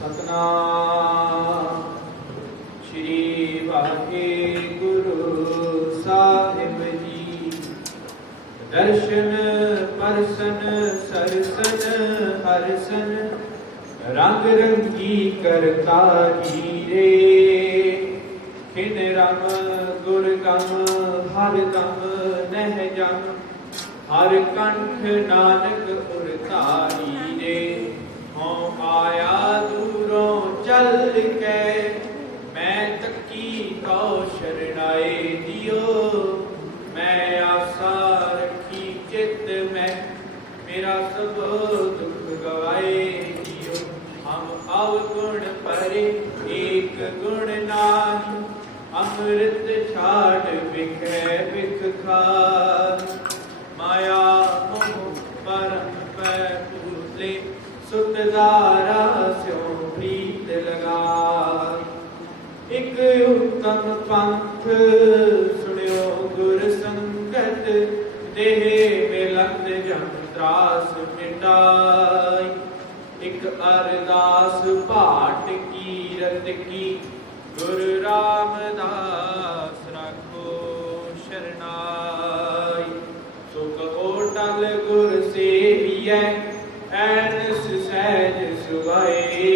ਸਤਨਾਮ ਸ਼੍ਰੀ ਵਾਹਿਗੁਰੂ ਸਾਹਿਬ ਜੀ। ਦਰਸ਼ਨ person ਸਰਸਨ ਹਰਸਨ ਰੰਗ ਰੰਗੀ ਕਰਤਾ ਹੀਰੇ। ਖਿਨ ਰਮ ਗੁਰ ਗਮ ਹਰ ਦਮ ਨਹਿ ਜਮ ਹਰ ਕੰਠ ਨਾਨਕ ਉਰ ਧਾਰੀ ਰੇ। ਹੋਂ ਆਇਆ ਦੂਰੋਂ ਚੱਲ ਕੇ ਮੈਂ ਤੱਕੀ ਕਉ ਸ਼ਰਨਾਏ ਦਿਓ। ਮੈਂ ਆਸਾ ਰੱਖੀ ਚਿਤ ਮੈਂ ਮੇਰਾ ਸਭ ਦੁੱਖ ਗਵਾਏ ਦਿਓ। ਹਮ ਅਵਗੁਣ ਪਰੇ ਏਕ ਗੁਣ ਨਾਹੀ ਅੰਮ੍ਰਿਤ ਛਾੜ ਵਿਖੇ ਵਿਖ ਖਾਰ। ਮਾਇਆ ਮੋਹ ਪਰਮ ਪੈ ਭੂਲੇ ਸੁਤ ਦਾਰਾ ਸਿਉ ਪ੍ਰੀਤ ਲਗਾ। ਇਕ ਉਤਮ ਪੰਥ ਸੁਣਿਓ ਗੁਰ ਸੰਗਤ ਦੇਹ ਮਿਲਤ ਜਮ ਤਰਾਸ ਮਿਟਾਈ। ਇਕ ਅਰਦਾਸ ਭਾਟ ਕੀਰਤ ਕੀ ਗੁਰੂ ਰਾਮਦਾਸ ਰਾਖੋ ਸ਼ਰਨਾਈ। ਸੁਖ ਹੋਟਲ ਗੁਰ ਸੇਵੀਐ ਐਨਸ ਸਹਿਜ ਸੁਭਾਏ।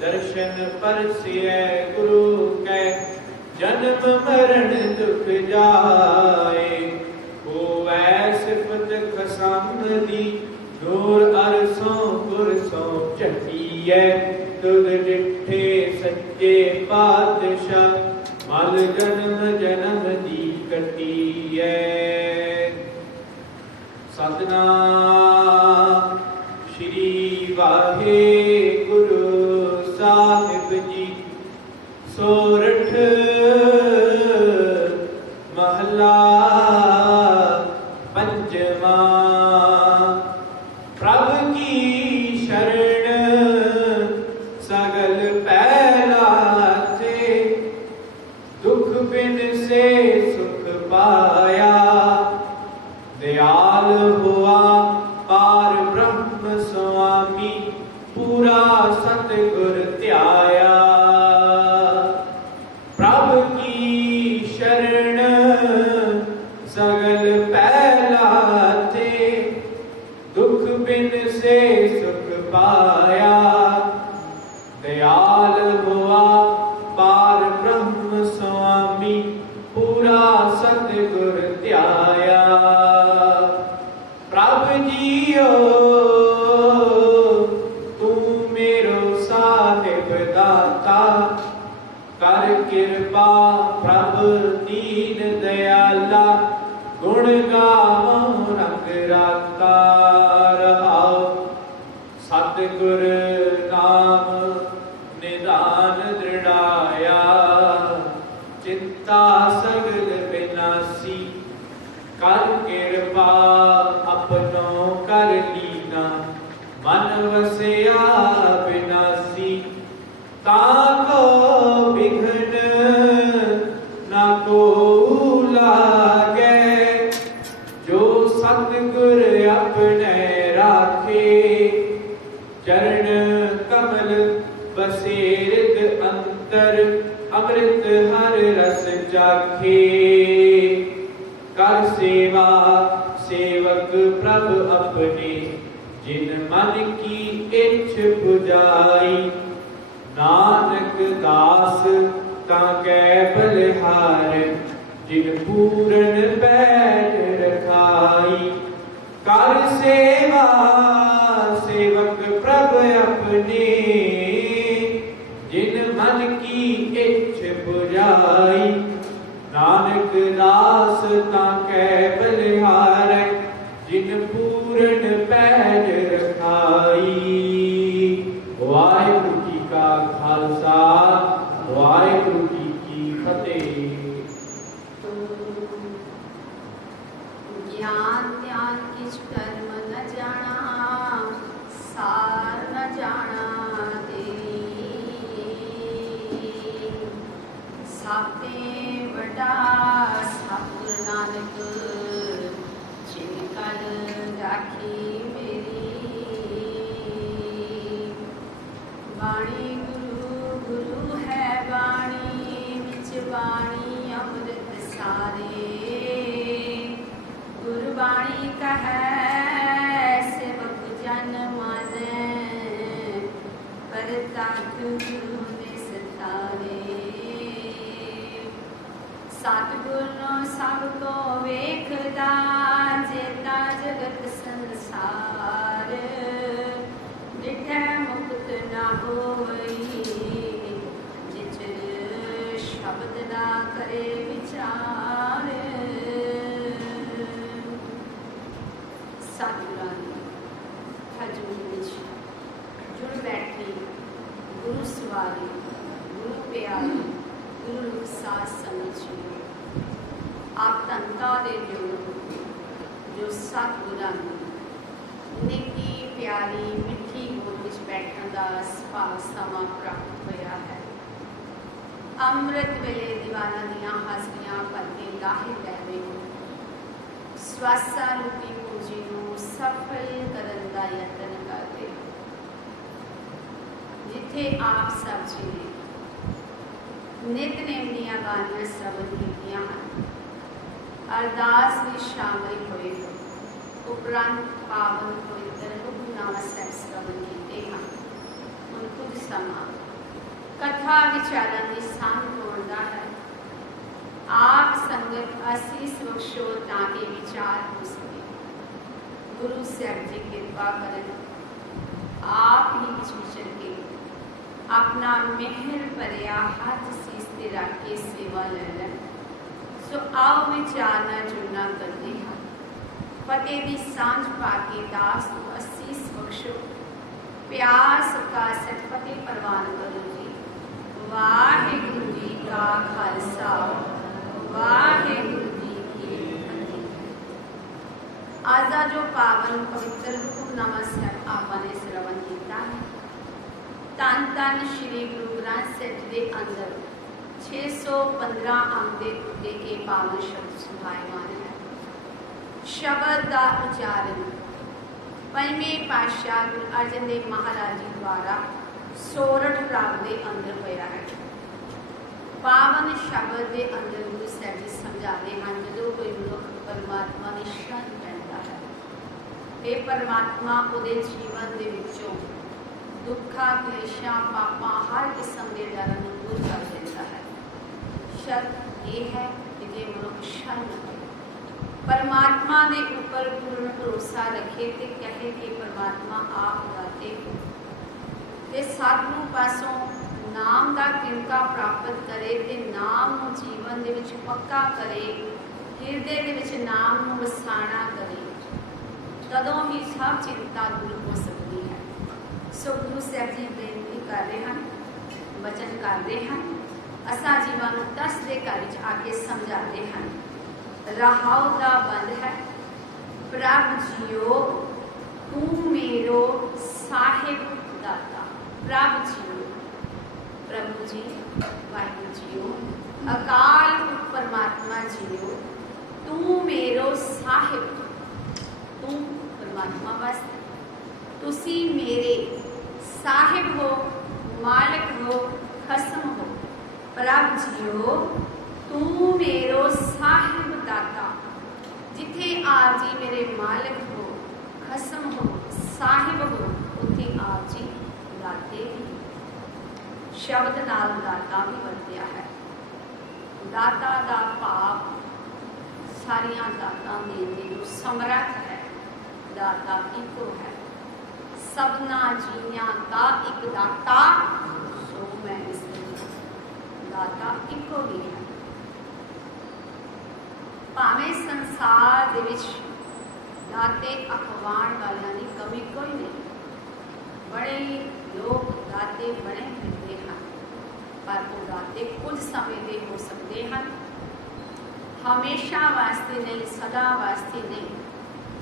ਦਰਸ਼ਨ ਪਰਸਿਐ ਗੁਰੂ ਕੈ ਜਨਮ ਮਰਨ ਦੁਖ ਜਾਏ। ਹੋਵੈ ਸਿਫਤ ਖਸਮ ਦੀ ਨੂਰ ਅਰਸੋਂ ਗੁਰ ਸੋਂ ਝਟੀਐ। ਤੁਧ ਡਿਠੇ ਸੱਚੇ ਪਾਤਸ਼ਾਹ ਮਲ ਜਨਮ ਜਨਮ ਦੀ ਕੱਟੀਐ। ਸਤਨਾਮ ਸ਼੍ਰੀ ਵਾਹਿਗੁਰੂ ਸਾਹਿਬ ਜੀ। ਸੋਰਠ ਮਹਲਾ ਪੰਜਵਾਂ। ਪ੍ਰਭ ਕੀ ਸ਼ਰਨ ਸਗਲ ਪਹਿਲਾਤੇ। ਦੁਖ ਬਿਨ ਸੇ ਸੁਖ ਪਾਇਆ। ਦਿਆਲ ਹੁਆ ਪਾਰ ਬ੍ਰਹਮ ਸੁਆਮੀ ਪੂਰਾ ਸਤਿਗੁਰ ਧਿਆਇਆ। ਪ੍ਰਭ ਕੀ ਸ਼ਰਨ ਸਗਲ ਪਹਿਲਾਤੇ। ਦੁਖ ਬਿਨ ਸੇ ਸੁਖ ਪਾਇਆ। ਦਿਆਲ ਹੁਆ ਪਾਰ ਬ੍ਰਹਮ ਸੁਆਮੀ ਪੂਰਾ ਸਤਿਗੁਰ ਧਿਆਇਆ। ਪ੍ਰਭ ਜੀਓ ਤੂੰ ਮੇਰੋ ਸਾਹਿਬ ਦਾਤਾ। ਕਰ ਕਿਰਪਾ ਪ੍ਰਭ ਦੀਨ ਦਿਆਲਾ। ਗੁਣ ਗਾਵੋ ਰੰਗ ਰਾਤਾ ਰਹਾਉ। ਸਤਿਗੁਰ ਨਾਮ ਨਿਧਾਨ ਦ੍ਰਿੜਾਇਆ। ਚਿੰਤਾ ਸਗਲ ਬਿਨਾਸੀ ਕਰ ਕਿਰਪਾ ਆਪਣੋ ਕਰ ਲੀਨਾ। ਮਨ ਵਸਿਆ ਬਿਨਾਸੀ ਤਾਂ ਕੋ ਬਿਘਨ ਨਾ ਕੋ ਲਾਗੈ। ਜੋ ਸਤਿਗੁਰ ਆਪਣੇ ਰਾਖੇ ਚਰਨ ਕਮਲ ਬਸੇਰਤ ਅੰਤਰ। ਅੰਮ੍ਰਿਤ ਹਰ ਰਸ ਚਾਖੇ। ਕਰ ਸੇਵਾ ਸੇਵਕ ਪ੍ਰਭ ਆਪਣੇ। ਜਿਨ ਮਨ ਕੀ ਇੱਛ ਪੁਜਾਈ। ਨਾਨਕ ਦਾਸ ਤਾਂ ਕੈ ਬਲਿਹਾਰ। ਜਿਨ ਪੂਰਨ ਪੈਜ ਰਖਾਈ। ਕਰ ਸੇਵਾ ਸੇਵਕ ਪ੍ਰਭ ਆਪਣੇ। ਜਿਨ ਮਨ ਕੀ ਇੱਛ ਪੁਜਾਈ। ਨਾਨਕ ਦਾਸ ਤਾਂ ਕੈ ਬਲਿਹਾਰ। ਜਿਨ ਪੂਰਨ ਪੈਜ ਰਖਾਈ। ਵਾਹਿਗੁਰੂ ਜੀ ਕਾ ਖਾਲਸਾ ਵਾਹਿਗੁਰੂ ਜੀ ਕੀ ਫਤਿਹ। ਗਿਆਨ ਧਿਆਨ ਕਿਛ ਧਰਮ ਨ ਜਾਣਾ। ਸਾਰ ਨ ਜਾਣਾ ਤੇਰੀ। ਸਾਤੇ ਵਡਾ ਸਤਿਗੁਰ ਨਾਨਕ बाणी गुरु गुरु है बाणी विच बाणी अमृत सारे गुरबाणी कहे सेवक जन माने परतख गुरु ने सतारे सतगुर सब को वेखदा जेता जगत संसार डिठै मुक्त ना होई जिचर शब्द ना करे विचार सतगुरां दी हजूर विच जुड़ बैठे गुरु सवारी गुरु प्यारे गुरु रूप साथ समझिए आप तनता दे जो सतगुरां निकी प्यारी मिठी गोद विच बैठण दा समा प्राप्त होया है। अमृत वेले दीवाना दियां हाजरियां भर के लाहे लैवे स्वासा रूपी पूंजी नूं सफल करन दा यतन करदे जिथे आप सब जी ने नितनेम दियां बाणियां श्रवण कीतियां हन अरदास भी शामिल हुए उपरंत पावन पवित्र हुक्मनामा साहिब श्रवण कीते हैं हुण कुछ समा कथा विचारां दी सांझ होण दा है। आप संगत आसीस बख्शो ताकि विचार हो सके गुरु साहिब जी कृपा करें आप ही विच विचर के अपना मेहर भरिया हाथ सीस ते रख के सेवा ले लें। सो आओ विचारना जुड़ना करते हैं फतेह की सांझ पा के दास को असीस बख्शो प्यार सत्कार सत फतेह प्रवान करो जी। वाहिगुरु जी का खालसा वाहिगुरु जी की फतेह। आज का जो पावन पवित्र हुक्मनामा साहिब आपने श्रवण किया है धन धन श्री गुरु ग्रंथ साहिब के अंदर 615 अंग के उत्ते ये पावन शब्द सुभायमान है। शब्द का उच्चारण पंजवें पातशाह गुरु अर्जन देव महाराज जी द्वारा सोरठ राग के अंदर होया है। पावन शब्द के अंदर गुरु साहिब जी समझाते हैं जो कोई मनुख परमात्मा की शरण पैंदा है ये परमात्मा उहदे जीवन के विचों दुखा क्लेशा पापा हर किस्म के डर दूर कर देता है। शर्त ये है कि जे मनुख शरण परमात्मा के ऊपर पूर्ण भरोसा रखे तो कहे कि परमात्मा आप गाते हो ते सतगुरु पासों नाम का किनका प्राप्त करे ते नाम जीवन दे विच पक्का करे हिरदे दे विच नाम नूं वसाना करे तदों ही सब चिंता दूर हो सकती है। सो गुरु साहिब जी बेनती कर रहे हैं वचन कर रहे हैं असा जीवन दस के घर आके समझाते हैं। रहाओ का बंद है प्रभ जियो तू मेरो साहिब दाता। प्रभ जियो प्रभु जी वाहिगुरु जियो अकाल पुरख परमात्मा जियो तू मेरो साहिब तू परमात्मा वास्ते तुसी मेरे साहिब हो मालिक हो खसम हो। प्रभ जियो तू मेरो साहिब दाता जिथे आप जी मेरे मालिक हो खसम हो साहिब हो उथे आप जी दाते शब्द नाल दाता भी वरत्या है। दाता का भाव सारिया दातां देण दे जो समर्थ है दाता इको है सबना जीवियां का एक दाता सो मैं इस दाता इको भी है। भावें संसार दे विच दाते अखवाण वालियां दी कमी कोई नहीं। बड़े लोग दाते बने फिरते हैं पर वो दाते कुछ समय के हो सकते हैं हमेशा वास्ते नहीं सदा वास्ते नहीं।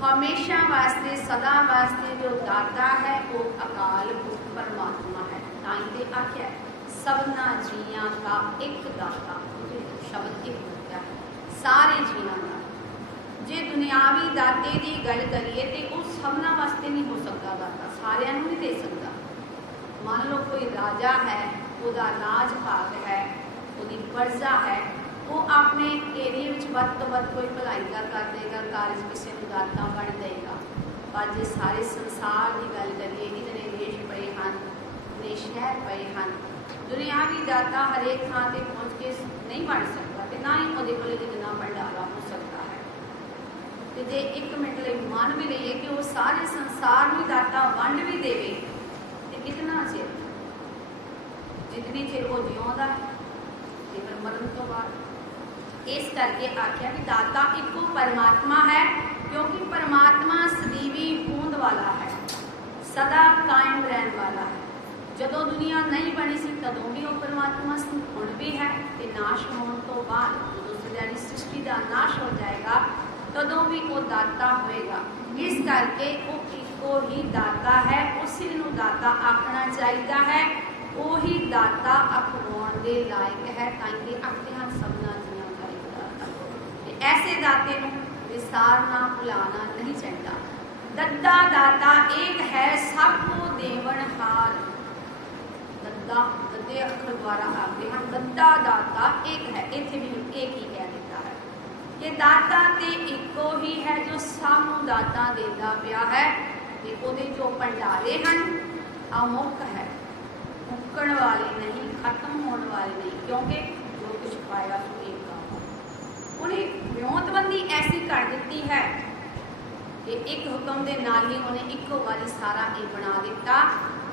हमेशा वास्ते सदा वास्ते जो दाता है वो अकाल पुरख परमात्मा है। ताई आख्या सबना जियां का एक दाता शब्द एक होता है सारे जियां का। जे दुनियावी दाते की गल करिए तो वो सबना वास्ते नहीं हो सकता दाता सारियां नहीं दे सकता। मान लो कोई कोई राजा है, ਉਹਦਾ ਰਾਜ ਭਾਗ ਹੈ, ਉਹਦੀ ਪ੍ਰਜਾ ਹੈ, ਉਹ ਆਪਣੇ ਏਰੀਏ ਵਿੱਚ ਵੱਧ ਤੋਂ ਵੱਧ ਕੋਈ ਭਲਾਈ ਦਾ ਕਰ ਦੇਗਾ, ਕਾਰਜ ਕਿਸੇ ਨੂੰ ਦਾਤਾ ਬਣ ਦੇਗਾ। ਪਰ ਜੇ ਸਾਰੇ ਸੰਸਾਰ ਦੀ ਗੱਲ ਕਰੀਏ, ਇਤਨੇ ਦੇਸ਼ ਪਏ ਹਨ, ਇਤਨੇ ਸ਼ਹਿਰ ਪਏ ਹਨ, ਦੁਨਿਆਵੀ ਦਾਤਾ ਹਰੇਕ ਥਾਂ ਤੇ ਪਹੁੰਚ ਕੇ ਨਹੀਂ ਬਣ ਸਕਦਾ ਤੇ ਨਾ ਹੀ ਉਹਦੇ ਕੋਲ ਇਤਨਾ ਭੰਡਾਰਾ ਹੋ ਸਕਦਾ ਹੈ। ਤੇ ਜੇ ਇੱਕ ਮਿੰਟ ਲਈ ਮੰਨ ਵੀ ਲਈਏ ਕਿ ਉਹ ਸਾਰੇ ਸੰਸਾਰ ਨੂੰ ਦਾਤਾ ਵੰਡ ਵੀ ਦੇਵੇ ਤੇ ਕਿਤਨਾ ਚਿਰ, ਜਿਤਨੀ ਚਿਰ ਉਹ ਜਿਉਂਦਾ ਹੈ ਤੇ ਫਿਰ ਮਰਨ ਤੋਂ ਬਾਅਦ। ਇਸ ਕਰਕੇ ਆਖਿਆ ਕਿ ਦਾਤਾ ਇੱਕੋ ਪਰਮਾਤਮਾ ਹੈ, ਕਿਉਂਕਿ ਪਰਮਾਤਮਾ ਸਦੀਵੀ ਹੋਂਦ ਵਾਲਾ ਹੈ, ਸਦਾ ਕਾਇਮ ਰਹਿਣ ਵਾਲਾ ਹੈ। ਜਦੋਂ ਦੁਨੀਆ ਨਹੀਂ ਬਣੀ ਸੀ ਤਦੋਂ ਵੀ ਉਹ ਪਰਮਾਤਮਾ ਸੀ, ਹੁਣ ਵੀ ਹੈ ਤੇ ਨਾਸ਼ ਹੋਣ ਤੋਂ ਬਾਅਦ ਜਦੋਂ ਸਾਰੀ ਸ੍ਰਿਸ਼ਟੀ ਦਾ ਨਾਸ਼ ਹੋ ਜਾਏਗਾ ਤਦੋਂ ਵੀ ਉਹ ਦਾਤਾ ਹੋਏਗਾ। ਇਸ ਕਰਕੇ ਉਹ ਇੱਕੋ ਹੀ ਦਾਤਾ ਹੈ, ਉਸੇ ਨੂੰ ਦਾਤਾ ਆਖਣਾ ਚਾਹੀਦਾ ਹੈ। ਉਹੀ ਦਾਤਾ ਅਖਵਾਉਣ ਦੇ ਲਾਇਕ ਹੈ, ਤਾਂ ਕਿ ਆਖਦੇ ਹਨ ਸਭਨਾ ਦੀਆਂ ਦਾ ਇੱਕ ਦਾਤਾ। ਤੇ ਐਸੇ ਦਾਤੇ ਨੂੰ ਵਿਸਾਰਨਾ ਭੁਲਾਣਾ ਨਹੀਂ ਚਾਹੀਦਾ। ਦੱਦਾ ਦਾਤਾ ਏਕ ਹੈ, ਸਭ ਕੋ ਦੇਵਨ ਹਾਰ। ਦੱਦਾ ਦੱਦੇ ਅੱਖਰ ਦੁਆਰਾ ਆਖਦੇ ਹਨ ਦੱਦਾ ਦਾਤਾ ਏਕ ਹੈ, ਇੱਥੇ ਵੀ ਇੱਕ ਹੀ ਕਹਿ ਦਿੱਤਾ ਹੈ ਕਿ ਦਾਤਾ ਤੇ ਇੱਕੋ ਹੀ ਹੈ ਜੋ ਸਭ ਨੂੰ ਦਾਤਾ ਦੇਦਾ ਪਿਆ ਹੈ। ਤੇ ਉਹਦੇ ਜੋ ਭੰਡਾਰੇ ਹਨ ਅਮੁੱਕ ਹੈ, ਮੁੱਕਣ ਵਾਲੇ ਨਹੀਂ, ਖਤਮ ਹੋਣ ਵਾਲੇ ਨਹੀਂ, ਕਿਉਂਕਿ ਜੋ ਕੁਛ ਪਾਇਆ ਸੋ ਏਕ ਦਾ। ਉਹਨੇ ਵਿਉਂਤਬੰਦੀ ਐਸੀ ਕਰ ਦਿੱਤੀ ਹੈ ਕਿ ਇੱਕ ਹੁਕਮ ਦੇ ਨਾਲ ਹੀ ਉਹਨੇ ਇੱਕੋ ਵਾਰੀ ਸਾਰਾ ਇਹ ਬਣਾ ਦਿੱਤਾ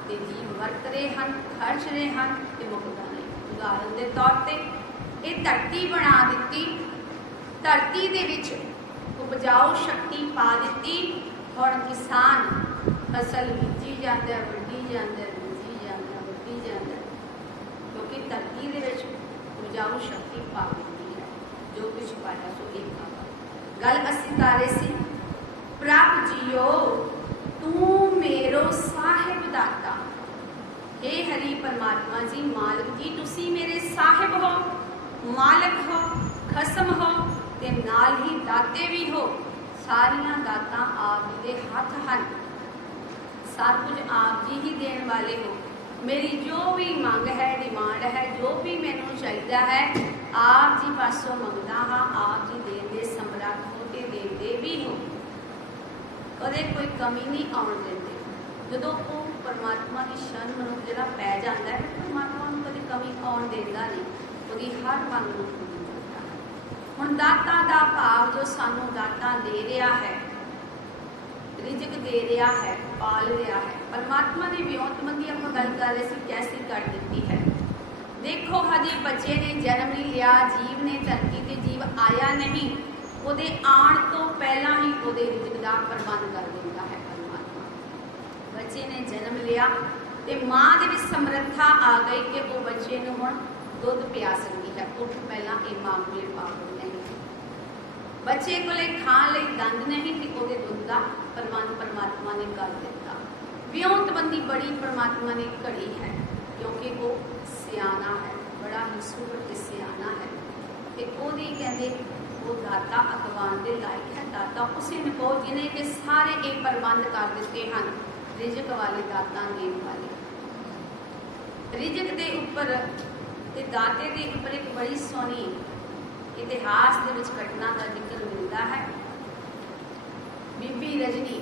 ਤੇ ਜੀਵ ਵਰਤ ਰਹੇ ਹਨ, ਖਰਚ ਰਹੇ ਹਨ ਤੇ ਮੁੱਕਦਾ ਨਹੀਂ। ਉਦਾਹਰਨ ਦੇ ਤੌਰ ਤੇ ਇਹ ਧਰਤੀ ਬਣਾ ਦਿੱਤੀ, ਧਰਤੀ ਦੇ ਵਿੱਚ ਉਪਜਾਊ ਸ਼ਕਤੀ ਪਾ ਦਿੱਤੀ। ਹੁਣ ਕਿਸਾਨ ਫਸਲ ਬੀਜੀ ਜਾਂਦਾ, ਵੱਢੀ ਜਾਂਦਾ, ਬੀਜੀ ਜਾਂਦਾ, ਵੱਢੀ ਜਾਂਦਾ, ਕਿਉਂਕਿ ਧਰਤੀ ਦੇ ਵਿੱਚ ਉਪਜਾਊ ਸ਼ਕਤੀ ਪਾ ਦਿੱਤੀ ਹੈ। ਜੋ ਕੁਛ ਪਾਇਆ ਸੋ ਇੱਕ ਗੱਲ ਅਸੀਂ ਕਰ ਰਹੇ ਸੀ, ਪ੍ਰਭ ਜੀਓ ਤੂੰ ਮੇਰੋ ਸਾਹਿਬ ਦਾਤਾ। हे हरि परमात्मा जी, मालिक जी तुसी मेरे साहिब हो, मालिक हो, खसम हो ते नाल ही दाते भी हो। सारियां दातां आप जी दे हथ हन, सब कुछ आप जी ही देने वाले हो। मेरी जो भी मंग है, डिमांड है, जो भी मैनू चाहिए है आप जी पासों मंगदा हाँ। आप जी देन दे समर्थ हो ते देंदे भी हो, कदे कोई कमी नहीं आउण देंदे। ਜਦੋਂ ਉਹ ਪਰਮਾਤਮਾ ਦੀ ਸ਼ਰਨ ਮਨੁੱਖ ਜਿਹੜਾ ਪੈ ਜਾਂਦਾ ਹੈ, ਪਰਮਾਤਮਾ ਨੂੰ ਕਦੇ ਕਮੀ ਆਉਣ ਦਿੰਦਾ ਨਹੀਂ, ਉਹਦੀ ਹਰ ਮੰਗ ਨੂੰ ਪੂਰੀ ਕਰਦਾ ਹੈ। ਹੁਣ ਦਾਤਾ ਦਾ ਭਾਵ ਜੋ ਸਾਨੂੰ ਦਾਤਾ ਦੇ ਰਿਹਾ ਹੈ, ਰਿਜ਼ਕ ਦੇ ਰਿਹਾ ਹੈ, ਪਾਲ ਰਿਹਾ ਹੈ। ਪਰਮਾਤਮਾ ਦੀ ਵਿਉਂਤਬੰਦੀ ਆਪਾਂ ਗੱਲ ਕਰ ਰਹੇ ਸੀ ਕੈਸੀ ਕਰ ਦਿੱਤੀ ਹੈ। ਦੇਖੋ ਹਜੇ ਬੱਚੇ ਨੇ ਜਨਮ ਨਹੀਂ ਲਿਆ, ਜੀਵ ਨੇ ਧਰਤੀ ਤੇ ਜੀਵ ਆਇਆ ਨਹੀਂ, ਉਹਦੇ ਆਉਣ ਤੋਂ ਪਹਿਲਾਂ ਹੀ ਉਹਦੇ ਰਿਜ਼ਕ ਦਾ ਪ੍ਰਬੰਧ ਕਰ ਦਿੰਦਾ ਹੈ। ਬੱਚੇ ਨੇ ਜਨਮ ਲਿਆ ਤੇ ਮਾਂ ਦੇ ਵਿੱਚ ਸਮਰੱਥਾ ਆ ਗਈ ਕਿ ਉਹ ਬੱਚੇ ਨੂੰ ਹੁਣ ਦੁੱਧ ਪਿਆ ਸਕਦੀ ਹੈ। ਉਹ ਪਹਿਲਾਂ ਇਹ ਮਾਂ ਕੋਲੇ ਪਾਵਰ ਨਹੀਂ, ਬੱਚੇ ਕੋਲੇ ਖਾਣ ਲਈ ਦੰਦ ਨਹੀਂ ਤੇ ਉਹਦੇ ਦੁੱਧ ਦਾ ਪ੍ਰਬੰਧ ਪਰਮਾਤਮਾ ਨੇ ਕਰ ਦਿੱਤਾ। ਵਿਉਂਤਬੰਦੀ ਬੜੀ ਪਰਮਾਤਮਾ ਨੇ ਘੜੀ ਹੈ, ਕਿਉਂਕਿ ਉਹ ਸਿਆਣਾ ਹੈ, ਬੜਾ ਹੀ ਸੂਰ ਤੇ ਸਿਆਣਾ ਹੈ। ਤੇ ਉਹਦੀ ਕਹਿੰਦੇ ਉਹ ਦਾਤਾ ਅਖਵਾਉਣ ਦੇ ਲਾਇਕ ਹੈ। ਦਾਤਾ ਉਸੇ ਨੂੰ ਕਹੋ ਜਿਹਨੇ ਕਿ ਸਾਰੇ ਇਹ ਪ੍ਰਬੰਧ ਕਰ ਦਿੱਤੇ ਹਨ। ਰਿਜ਼ਕ ਵਾਲੇ ਦਾਤਾ ਦੇਣ ਵਾਲੇ। ਰਿਜ਼ਕ ਦੇ ਉੱਪਰ ਤੇ ਦਾਤੇ ਦੇ ਉੱਪਰ ਇੱਕ ਬੜੀ ਸੋਹਣੀ ਇਤਿਹਾਸ ਦੇ ਵਿੱਚ ਘਟਨਾ ਦਾ ਜ਼ਿਕਰ ਮਿਲਦਾ ਹੈ। ਬੀਬੀ ਰਜਨੀ,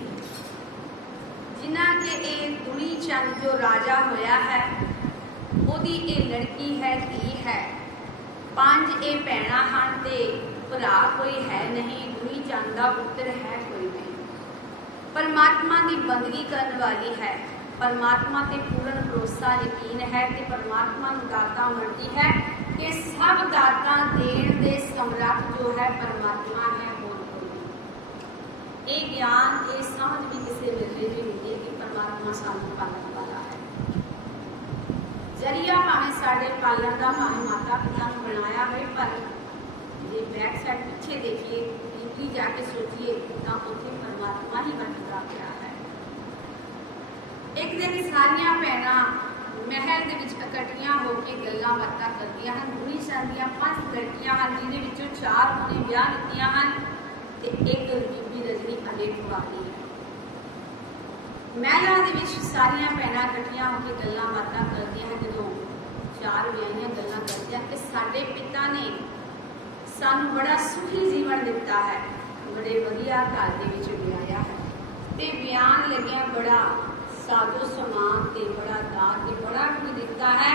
ਜਿਨ੍ਹਾਂ ਕੇ ਇਹ ਦੁਨੀ ਚੰਦ ਜੋ ਰਾਜਾ ਹੋਇਆ ਹੈ, ਉਹਦੀ ਇਹ ਲੜਕੀ ਹੈ, ਧੀ ਹੈ। 5 ਇਹ ਭੈਣਾਂ ਹਨ ਤੇ ਭਰਾ ਕੋਈ ਹੈ ਨਹੀਂ। ਦੁਨੀ ਚੰਦ ਦਾ ਪੁੱਤਰ ਹੈ ਕੋਈ ਨਹੀਂ। परमात्मा की बंदगी करने वाली है, परमात्मा ते पूर्ण भरोसा यकीन है कि परमात्मा दाता मर्जी है कि सब दाता देण दे समर्थ जो है परमात्मा है। ये ज्ञान ये समझ भी किसी वेले भी मिलती है कि परमात्मा सानू पालण वाला है। जरिया भावें साडे पालण का भावें माता पिता ने बनाया है, पर जे बैक साइड पीछे देखिए डीपली जाके सोचिए तो उत्थे परमात्मा ही बनता पिया है। एक दिन सारिया भैणां महल दे विच इकट्ठियां होकर गल्लां बातां करदियां हन। दुनी चंद दीयां 5 लड़कियां हन, जिहदे विचों 4 उन्हें विआह दित्तियां हन ते एक बीबी रजनी अले कुआरी है। महलां दे विच सारिया भैणां इकट्ठियां होकर गल्लां बातां करदियां चार विआहियां गल्लां करदियां कि साडे पिता ने सानू बड़ा सुखी जीवन दिता है, बड़े वधिया घर दे विच विआहिया है ते बयान लग्या बड़ा साजो समान ते बड़ा दात ते बड़ा कुछ दिता है।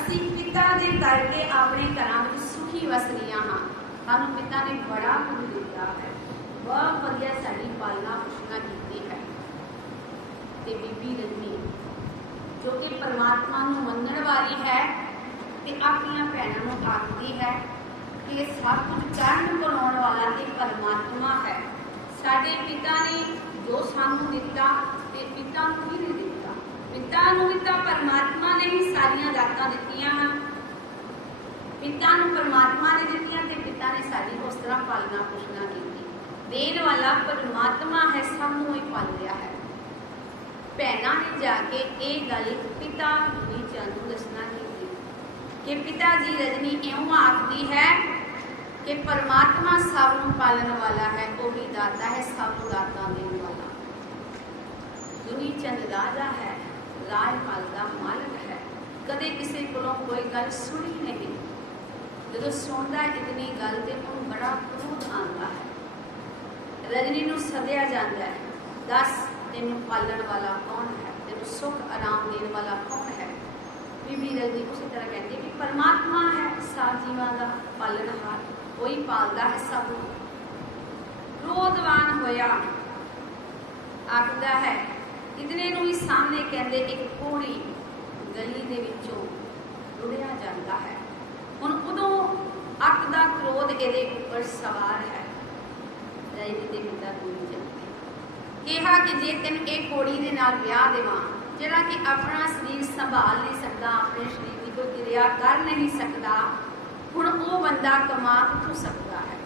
असीं पिता दे करके अपने घरां विच सुखी वस रहियां हां, सानू पिता ने बड़ा कुछ दिता है, बहुत वधिया साडी पालना पोषणा कीती है। ते बीबी रजनी जो कि परमात्मा नूं मनण वाली है ते अपनियां भैणां नूं आखदी है कि ये सब कुछ करन बनाउण वाला ते परमात्मा है। साडे पिता ने जो सानू दिता ते पिता नूं ही नहीं दिता, पिता नूं दिता परमात्मा ने ही सारियां दातां दित्तियां हैं। पिता नूं परमात्मा ने दित्तियां ते पिता ने साडी उस तरह पालना पोषणा कीती। देण वाला परमात्मा है, सानू ही पाल रहा है। भैणां ने जाके ये गल पिता जी नूं दसना कीती कि पिता जी रजनी इउं आखदी है कि परमात्मा सब नूं पालन वाला है, वही दाता है, सब नूं दातां देण वाला। दुनी चंद राजा है, राजपाल दा मालिक है, कदे किसी कोलों कोई गल सुनी नहीं। जदों सुनदा इतनी गल ते उहनूं बड़ा क्रोध आंदा है। रजनी नूं सद्या जांदा है, दस तेनू पालन वाला कौन है, तेनू सुख आराम देने वाला कौन है। बीबी रजनी उसी तरह कहती है कि परमात्मा है, सब जीवां दा पालनहार, कोई पालदा है सब। क्रोधवान होया आखदा है, इतने नूं ही सामने कहंदे एक घोड़ी गली दे विचों रुड़िया जांदा है। हुण उदों अक दा क्रोध इहदे उपर सवार है। रजनी दे पिता दूर जांदे कहा कि जे तेन एक घोड़ी दे नाल ब्याह देवां जिहड़ा कि अपना शरीर संभाल नहीं सकता, अपने शरीर की कोई क्रिया कर नहीं सकता, हुण वो बंदा कमा किथों सकता है।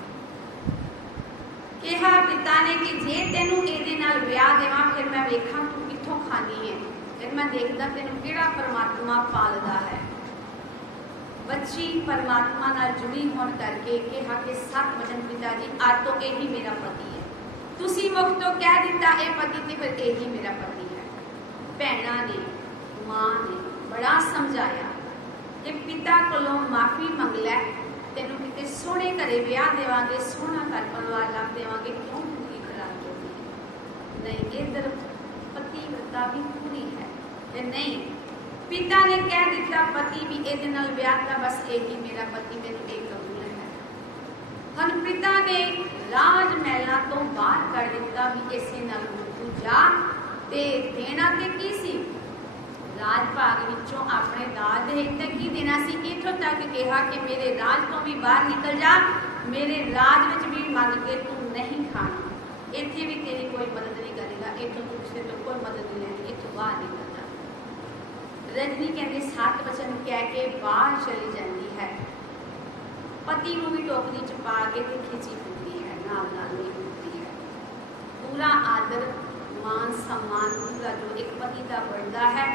कहा पिता ने कि जे तेनू इहदे नाल ब्याह देवां फिर मैं वेखां तू किथों खानी है, फिर मैं देखदा तेनू किहड़ा परमात्मा पालदा है। बच्ची परमात्मा नाल जुड़ी होण करके कहा कि सत वचन पिता जी अज तो यही मेरा पति है, तुसी मुख तो कह दिता ए पति ते फिर यही मेरा पति है। भैणां ने मां ने बड़ा समझाया कि पिता कोलों माफी मंग लै, तेनू किते सोहणे घरे ब्याह देवांगे, सोहना घर परिवार लभ देवांगे, क्यों जिंदगी खराब होगी। नहीं, इधर पतिव्रता भी पूरी है कि नहीं। पिता ने कह दिता पति भी इहदे नाल ब्याह दा, बस यही मेरा पति, मैनूं एक कबूल है। हुण पिता ने राज महलां तो बाहर कर दिता भी इसे नाल तू जा ते देना ते की सी, राज भाग विचों अपने दाज दे ते की देना सी। इथों तक कहा कि मेरे राज तो भी बाहर निकल जा, मेरे राज विच भी मंग के तू नहीं खाना, इत्थे भी तेरी कोई मदद नहीं करेगा, इथों तू किसी तो कोई मदद नहीं लेनी, इथों बाहर निकल जा। रजनी कहते सत वचन कह के बाहर चली जाती है। पति को भी टोकरी च पा के ते खिची फिरती है, नाल नाल नहीं फिरती है। पूरा आदर मान सम्मान पूरा जो एक पति का बनता है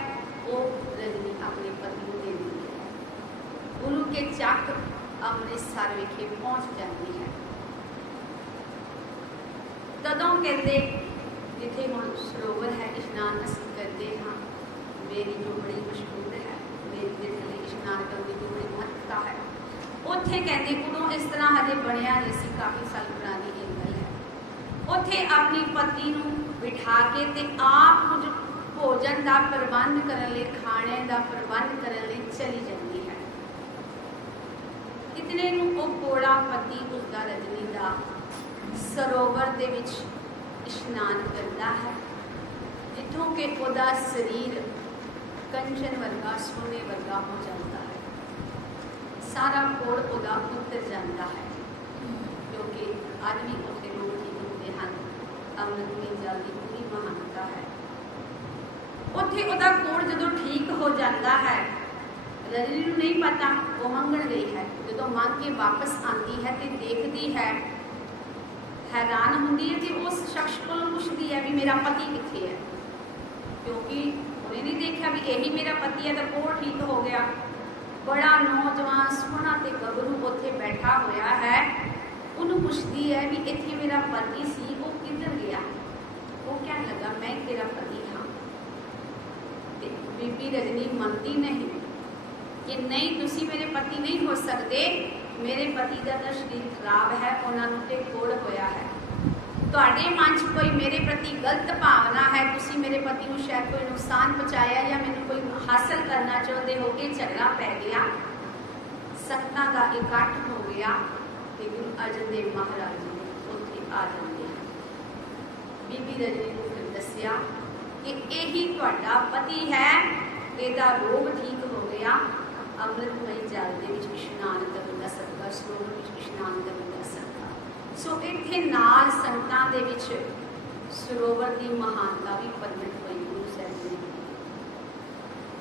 वो रजनी अपने पति को दे देती है। गुरु के चक अपने सर विखे पहुंच जाती है। तदों कहते जिथे हुण सरोवर है, इशनान असीं करते हाँ, मेरी जो बड़ी मशहूर है, मेरी दे थले इशनान करने की बड़ी महत्ता है। उत्थे कहते उदों इस तरह हजे बनया नहीं सी, काफ़ी साल पुरानी एक गल है। उत्थे अपनी पति नूं बिठा के ते आप कुछ भोजन का प्रबंध करने लई, खाने का प्रबंध करने लई चली जाती है। इतने नूं वो घोड़ा पति उसका रजनी का सरोवर दे विच इशनान करता है, जिथों के ओदा शरीर कंचन वर्गा सोने वर्गा हो जाता है, सारा कोड़ ओदा उतर जाता है, क्योंकि आज भी उत्थे लोग ठीक होते हैं। अमृत में जल की पूरी महानता है। उत्थे ओदा कोड़ जदों ठीक हो जाता है, रजनी नूं नहीं पता वो मंगण गई है। जदों मंग के वापस आती है तो देखती है, हैरान होंदी है कि उस शख्स को पूछती है भी मेरा पति कित्थे है, क्योंकि उन्हें नहीं देखा भी यही मेरा पति है। तो कोड़ ठीक हो गया, बड़ा नौजवान सोहना ते गभरू उत्थे बैठा होया है। उन्होंने पूछती है भी इत्थे मेरा पति सी, वो किधर गया। वो कहने लगा मैं तेरा पति हाँ। बीबी रजनी मनती नहीं कि नहीं तुसी मेरे पति नहीं हो सकते, मेरे पति का तो शरीर खराब है, उन्होंने ते कोड़ होया है, ਤੁਹਾਡੇ ਮਨ 'ਚ कोई मेरे प्रति गलत भावना है, तुसी मेरे पति को शायद कोई नुकसान पहुँचाया या मैंने कोई हासिल करना चाहते हो के झगड़ा पै गया, संगतां का इकट्ठ हो गया ते गुरु अर्जन देव महाराज जी उत्थे आ जाते हैं। बीबी रजनी को फिर दसिया कि यही तुहाडा पति है, ਇਹਦਾ ਰੋਗ ठीक हो गया, अमृतमय जल ਦੇ ਵਿੱਚ ਇਸ਼ਨਾਨ ਕਰਨ ਦਾ ਸਦਕਾ, ਸਰੋਵਰ ਵਿੱਚ ਇਸ਼ਨਾਨ ਕਰਨ ਦਾ ਸਦਕਾ। ਸੋ ਇੱਥੇ ਨਾਲ ਸੰਗਤਾਂ ਦੇ ਵਿੱਚ ਸਰੋਵਰ ਦੀ ਮਹਾਨਤਾ ਵੀ ਪ੍ਰਗਟ ਹੋਈ ਗੁਰੂ ਸਾਹਿਬ ਜੀ।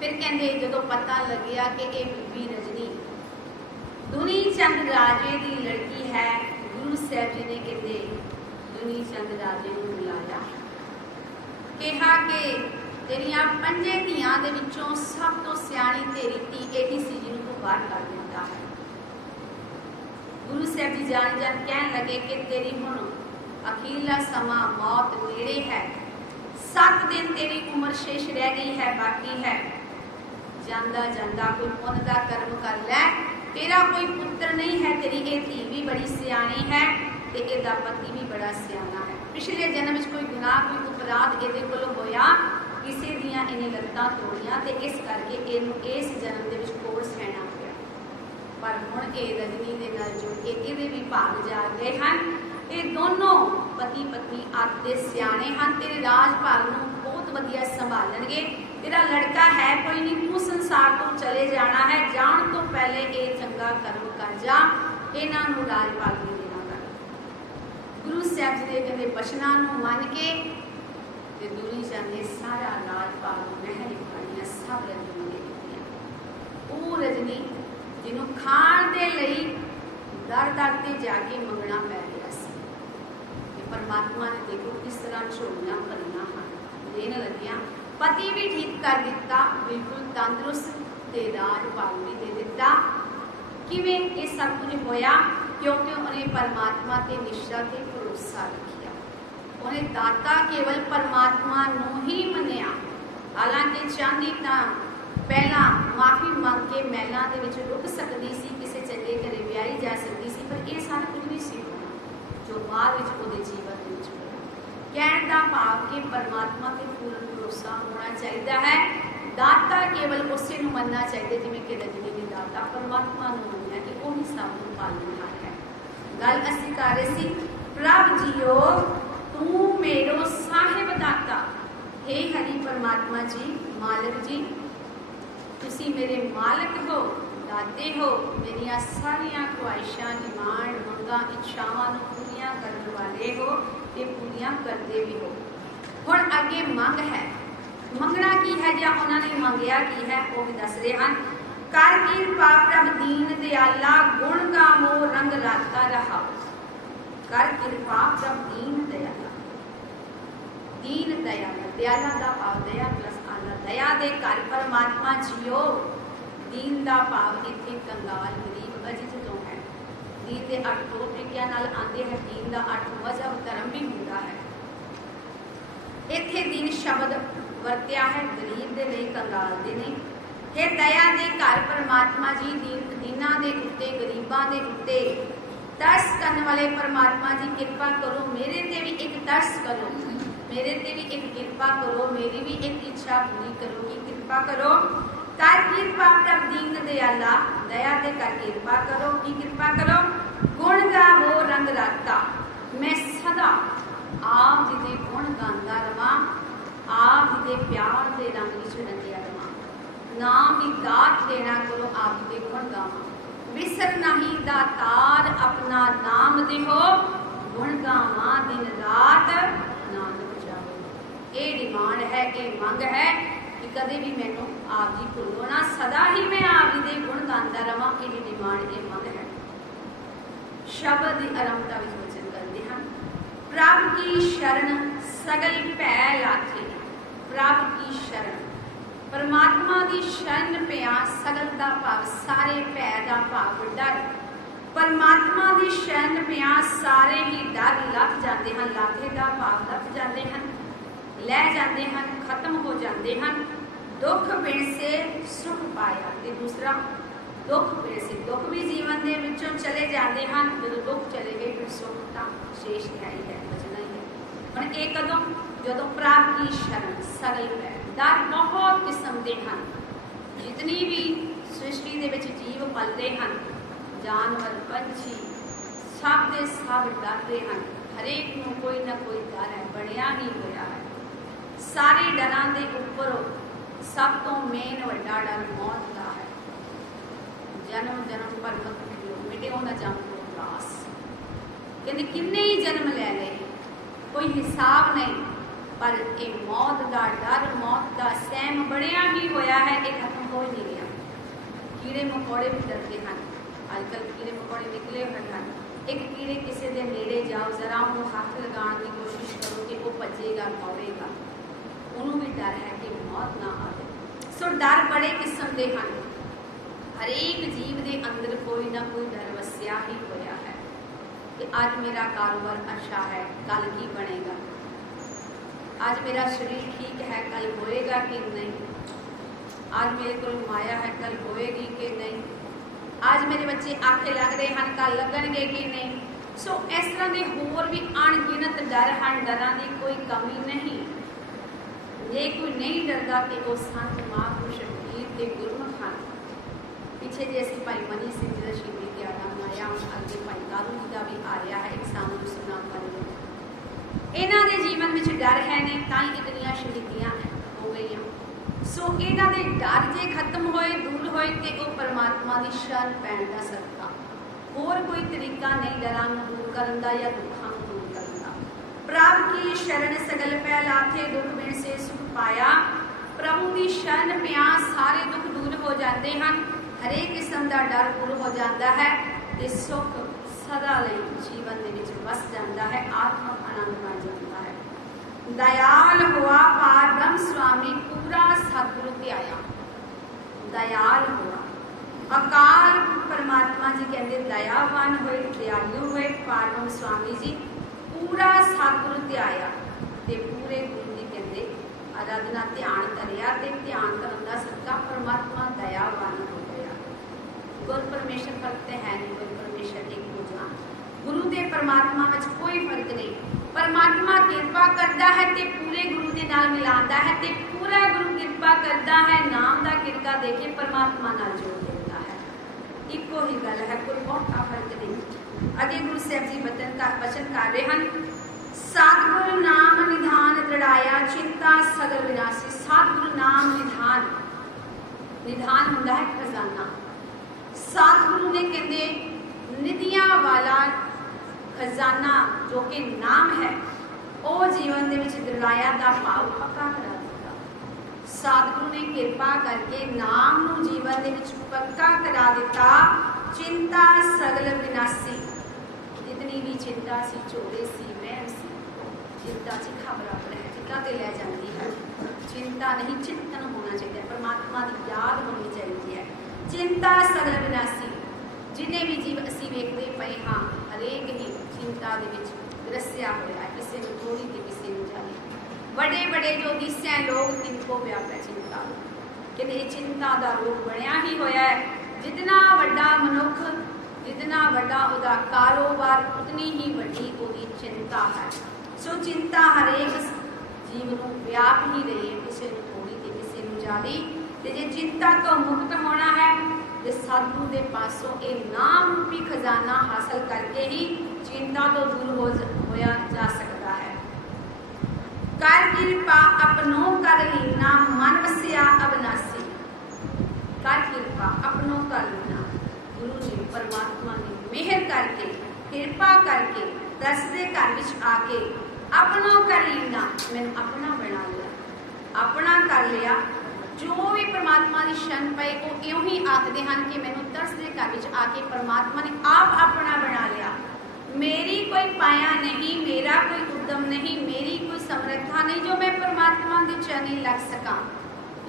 ਫਿਰ ਕਹਿੰਦੇ ਜਦੋਂ ਪਤਾ ਲੱਗਿਆ ਕਿ ਇਹ ਬੀਬੀ ਰਜਨੀ ਦੁਨੀ ਚੰਦ ਰਾਜੇ ਦੀ ਲੜਕੀ ਹੈ, ਗੁਰੂ ਸਾਹਿਬ ਜੀ ਨੇ ਕਹਿੰਦੇ ਦੁਨੀ ਚੰਦ ਰਾਜੇ ਨੂੰ ਬੁਲਾਇਆ, ਕਿਹਾ ਕਿ तेरिया पंजे धियां दे विचों सब तो सियाणी तेरी धी यही सी जिन्हों तू बाहर कर दिता है। गुरु साहब जी जान जान कहन लगे कि तेरी हुण अखीरला समा मौत नेड़े है, 7 दिन तेरी उम्र शेष रह गई है, बाकी है, जांदा जांदा कोई पुण्य दा कर्म कर लै, तेरा कोई पुत्र नहीं है, तेरी ये धी भी बड़ी सियाणी है ते इहदा पति भी बड़ा सियाना है, पिछले जन्म में कोई गुनाह कोई अपराध इहदे कोलों होया, किसी दियां इन्हें लत्तां तोड़ियां ते इस करके इहनूं इस जन्म दे विच कोड़ सहना पिया। पर हुण ये रजनी दे नाल जुड़ के इहदे भी भाग जाग गए हन। ये दोनों पति पत्नी अत दे सियाणे हन, तेरे राज भाग नूं बहुत वधिया संभालणगे, तेरा लड़का है कोई नहीं, तू संसार तो चले जाना है, जाण तो पहले ये चंगा कर्म कर जा, इन्हां नूं राज भाग नहीं देना कर। गुरु साहब जी दे कहंदे बचनां नूं मन के ते दुनी चंद ने सारा राज भाग महल पानिया सब रजनी ने दित्तियां। वो रजनी जिन्हों खाण दे लई दर दर ते जाके मंगना पै गया सी, ते परमात्मा ने देखो किस तरह झोलियां भरियां हन, देन लगियां, पति भी ठीक कर दिता, बिल्कुल तंदुरुस्त ते राज भाग भी दे दिता। किवें ये सब कुछ होया? क्योंकि उन्हें परमात्मा ते निष्ठा ते भरोसा रखिया, उन्हें दाता केवल परमात्मा नूं ही मनिया। हालांकि चाहती तां पहला माफी मंग के महलों के विच रुक सकती सी, किसी चंगे घरे विआही जा सकती सी, पर यह सारा कुछ नहीं सी होना जो बाद विच उहदे जीवन दे विच होया। कहण दा भाव कि परमात्मा ते पूर्ण भरोसा होना चाहिए है, दाता केवल उसे नूं मनना चाहिए जिवें कि रजनी ने दाता परमात्मा नूं मनिया कि वही सब नूं पालणहार है। गल असीं कर रहे सी, प्रभ जीओ तू मेरो साहिब दाता, हे हरि परमात्मा जी, मालिक जी, तुसी मेरे मालिक हो, दाते हो, मेरिया सारिया ख्वाहिशां डिमांड मंगा इच्छावां नूं पूरियां करन वाले हो ते पूरियां करदे भी हो। हुण अगे मंग है, मंगना की है या उन्होंने मंगया की है वो भी दस रहे हैं। कर किरपा प्रभ दीन दयाला, गुण गावो रंग राता रहा। कर किरपा प्रभ दीन दयाला, दीन दयाला, दयाला दा भाव दया प्लस आला, दया दे कर परमात्मा जियो, दीन दा भाव इत्थे कंगाल गरीब अजिज तो है। दीन दे अर्थ दो तरीकिਆਂ ਨਾਲ आंदे हैं, दीन दा अर्थ मजहब धर्म भी हुंदा है, इत्थे दीन शब्द वरत्या है गरीब दे लिए कंगाल दे नहीं। हे दया दे घर परमात्मा जी, दीना दे उत्ते गरीबां दे उत्ते तरस करने वाले परमात्मा जी कृपा करो, मेरे ते भी एक तरस करो, मेरे ते भी एक कृपा करो, मेरी भी एक इच्छा पूरी करो कि कृपा करो। कर कृपा प्रभ दीन दयाला, दया दे कर कृपा करो कि कृपा करो। गुण गावो रंग राता, मैं सदा आप जी दे गुण गांदा रवां, आप जी दे प्यार दे रंग विच रंगिया रवां, नाम दी दात देना करो आप जी दे गुण गावां। विसर नहीं दातार अपना नाम देहो, गुण गावां दिन रात नानक जाओ। ये डिमांड है, ये मंग है कि कदे भी मैनू आप जी भुलो ना, सदा ही मैं आप जी दे गुण गांदा रवां। ये डिमांड ये मंग है। शब्द की आरंभता विच वचन करते हैं, प्रभ की शरण सगल भै लाथे। प्रभ की शरण, परमात्मा की शरण पिया, सगल का भाव सारे, भै का भाव डर। परमात्मा की शरण पिया सारे ही डर लथ जाते हैं, लाथे का भाव लथ जाते हैं, लै जाते हैं, खत्म हो जाते हैं। दुख बिन से सुख पाया, ते ते दूसरा दुख वैसे दुख भी जीवन के विचों चले जाते हैं, जो दुख चले गए फिर सुख तो शेष है ही है, बचना ही है। पर एक कदम जो प्रभ की शरण सगल है, डर बहुत किस्म के हैं, जितनी भी सृष्टि के विच जीव पलते हैं, जानवर पंछी सब के सब डरते हैं, हरेक नूं कोई ना कोई डर है, बनया ही होया है। सारे डरां दे उपर सब तो मेन वड्डा डर मौत का है। जन्म जन्म पर मत मिटियो न जाऊं उदास, कहते किन्ने ही जन्म ले ले कोई हिसाब नहीं, पर ये मौत का डर मौत का सहम बनया ही होया है, ये खत्म हो ही नहीं गया। कीड़े मकोड़े भी डरते हैं, आजकल कीड़े मकोड़े निकले हुए हैं। एक कीड़े किसी के नेड़े जाओ, जरा वो हाथ लगाने की कोशिश करो कि वो भजेगा दौड़ेगा, उन्होंने भी डर है कि मौत ना आए। सो डर बड़े किस्म के हैं, हरेक जीव के अंदर कोई ना कोई डर वसिया ही होया है कि आज मेरा कारोबार अच्छा है, कल की बनेगा, आज मेरा शरीर ठीक है, कल होएगा कि नहीं, आज मेरे को माया है, कल होएगी कि नहीं, आज मेरे बच्चे आखे लग रहे हैं, कल लगणगे कि नहीं। सो इस तरह के होर भी अणगिनत डर हैं, डरां की कोई कमी नहीं। जे कोई नहीं डरता तो वो संत महापुरुष वीर ते गुरमुख हैं। पिछे जे असीं भाई मनी सिंह जी का शहीदी दिहाड़ा मनाया, अगे भाई कालू जी का भी आ रहा है, एक सामू सुना वाले इन्हां दे जीवन में डर है ने, तां ही इतनियां शहीदियां हो गई। सो इन्हां दे डर जे खत्म होए दूर होए ते वो परमात्मा की शरण पैण दा सदका, होर कोई तरीका नहीं डरां नूं दूर करन दा या दुखां नूं दूर करन दा। प्रभ की शरण सगल पै लाथे, दुख बिन से सुख पाया। प्रभु की शरण पिया सारे दुख दूर हो जाते हैं, हरेक किस्म का डर दूर हो जाता है, ते सुख सदा लई जीवन दे विच वस जाता है, आत्मक आनंद बन जाता है। दयाल हुआ पार ब्रह्म स्वामी, पूरा सतगुरु ध्याया। दयाल हुआ अकाल परमात्मा जी कहते दयावान हुए, दयालु हुए, पार ब्रह्म स्वामी जी पूरा सतगुरु ध्याया, ते पूरे गुरु जी कहते आराधना ध्यान करिया, ते ध्यान करन दा सदका परमात्मा दयावान हो गया। गुर परमेश्वर फर्क तो है नहीं, कोई परमेश्वर एक हो जान, गुरु के परमात्मा में कोई फर्क नहीं। परमात्मा कृपा करता है ते पूरे गुरु के नाल मिलाता है, ते पूरा गुरु कृपा करता है, नाम का किरका देके परमात्मा नाल जोड़ देता है। इको ही गल है, कोई बहुता फर्क नहीं। अगे गुरु साहब जी वचन कर रहे हैं, सतगुरु नाम निधान दृढ़ाया, चिंता सगल विनाशी। सतगुरु नाम निधान, निधान हुंदा है खजाना। सतगुरु ने कहते निधियां वाला खजाना जो कि नाम है, वो जीवन दे विच दृढ़ाया दा भाव पक्का करा दिता। सतगुरु ने कृपा करके नाम नूं जीवन दे विच पक्का करा दिता। चिंता सगल विनाशी, जितनी भी चिंता सी, चोरे सी, वहम सी, चिंता चिखा बराबर है, चिखा ते लै जाती है। चिंता नहीं, चिंतन होना चाहिए, परमात्मा की याद होनी चाहिए है। चिंता सगल विनाशी, जिन्हें भी जीव असी वेखते पे हाँ, हरेक ही चिंता दे विच ग्रसिया होया, किसी को थोड़ी तो किसी को जानी। बड़े बड़े जो दिस्या लोग तिनको व्याप है चिंता, कहते चिंता का रोग बनया ही होया है। जितना वड्डा मनुख, जितना वड्डा उहदा कारोबार, उतनी ही वड्डी उहदी चिंता है। सो चिंता हरेक जीव नूं व्याप ही रही है, किसी को थोड़ी तो किसी को ज़्यादा। ते जे चिंता तो मुक्त होना है तो सतगुरु के पासों ये नाम रूपी खजाना हासिल करके ही चिंता तो दूर होया जा सकता है। कर कृपा अपनों कर लीना, मन वसिया अविनाशी। कर कृपा अपनों कर लीना, गुरु जी परमात्मा ने मेहर करके कृपा करके दस दे घर विच आके अपनों कर लीना, मैंने अपना बना लिया, अपना कर लिया। जो भी परमात्मा की शरण पे वो इं ही आखते हैं कि मैनू दस दे घर विच आके परमात्मा ने आप अपना बना लिया। मेरी कोई पाया नहीं, मेरा कोई उद्यम नहीं, मेरी कोई समर्था नहीं जो मैं परमात्मा के चरणी लग सका